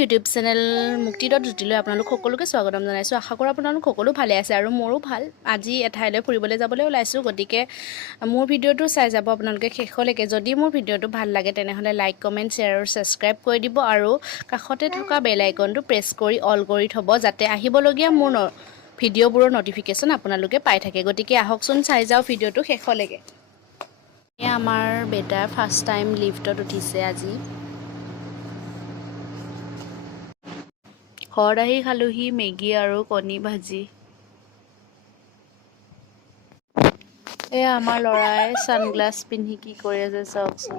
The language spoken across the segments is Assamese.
ইউটিউব চেনেল মুক্তি.জুতিলৈ আপোনালোক সকলোকে স্বাগতম জনাইছোঁ। আশা কৰোঁ আপোনালোক সকলো ভালে আছে আৰু মোৰো ভাল। আজি এঠাইলৈ ফুৰিবলৈ যাবলৈ ওলাইছোঁ, গতিকে মোৰ ভিডিঅ'টো চাই যাব আপোনালোকে শেষলৈকে। যদি মোৰ ভিডিঅ'টো ভাল লাগে তেনেহ'লে লাইক, কমেণ্ট, শ্বেয়াৰ আৰু ছাবস্ক্ৰাইব কৰি দিব আৰু কাষতে থকা বেল আইকনটো প্ৰেছ কৰি অল কৰি থ'ব, যাতে আহিবলগীয়া মোৰ ভিডিঅ'বোৰৰ ন'টিফিকেশ্যন আপোনালোকে পাই থাকে। গতিকে আহকচোন চাই যাওঁ ভিডিঅ'টো শেষলৈকে। এয়া আমাৰ বেটাৰ ফাৰ্ষ্ট টাইম লিফ্টত উঠিছে আজি। ঘৰত আহি খালোহি মেগী আৰু কণী ভাজি। এয়া আমাৰ ল'ৰাই ছানগ্লাছ পিন্ধি কি কৰি আছে চাওকচোন।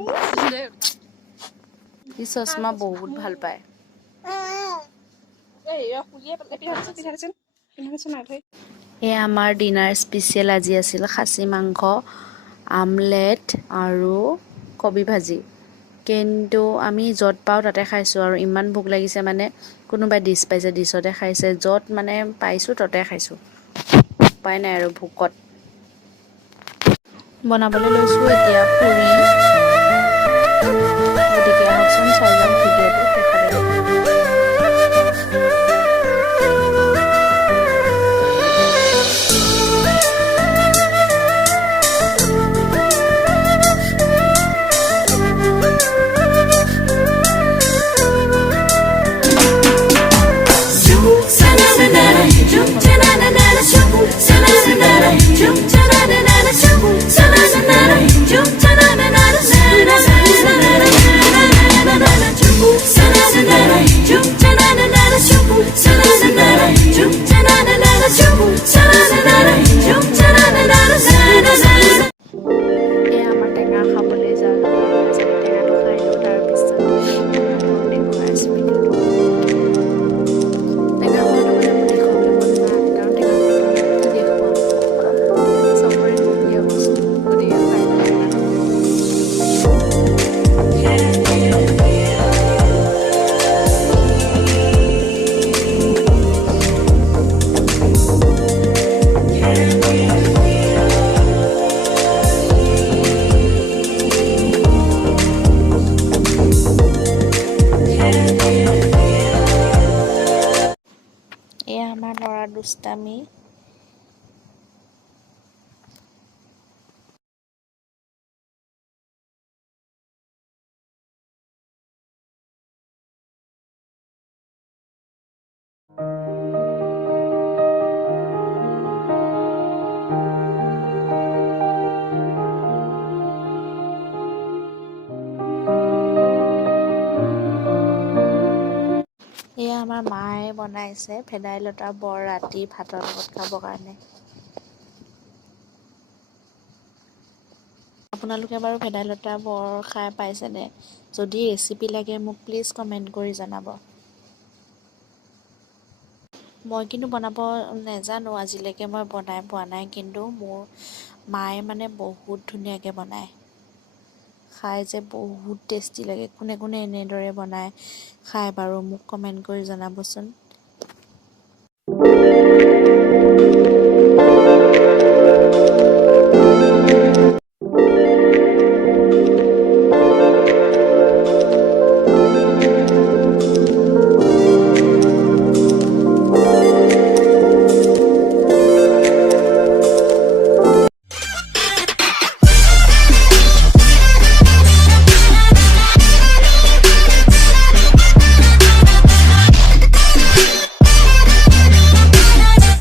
সি চশমা বহুত ভাল পায়। এয়া আমাৰ ডিনাৰ স্পেচিয়েল আজি আছিল খাচী মাংস, আমলেট আৰু কবি ভাজি। কিন্তু আমি য'ত পাওঁ তাতে খাইছোঁ আৰু ইমান ভোক লাগিছে মানে কোনোবাই ডিছ পাইছে ডিছতে খাইছে, য'ত মানে পাইছোঁ ততে খাইছোঁ। উপায় নাই আৰু ভোকত। বনাবলৈ লৈছোঁ এতিয়া পুৰি। গতিকে আহকচোন চাই যাওঁ ভিডিঅ'টো শেষলৈকে। এয়া আমাৰ ল'ৰা দুষ্টামি। এয়া আমাৰ মায়ে বনাইছে ভেদাইলতা বৰ ৰাতি ভাতৰ লগত খাবৰ কাৰণে। আপোনালোকে বাৰু ভেদাইলতা বৰ খাই পাইছেনে? যদি ৰেচিপি লাগে মোক প্লিজ কমেণ্ট কৰি জনাব। মই কিন্তু বনাব নাজানো, আজিলৈকে মই বনাই পোৱা নাই, কিন্তু মোৰ মায়ে মানে বহুত ধুনীয়াকৈ বনায়। খাই যে বহুত টেষ্টি লাগে। কোনে কোনে এনেদৰে বনায় খাই বাৰু মোক কমেণ্ট কৰি জনাবচোন।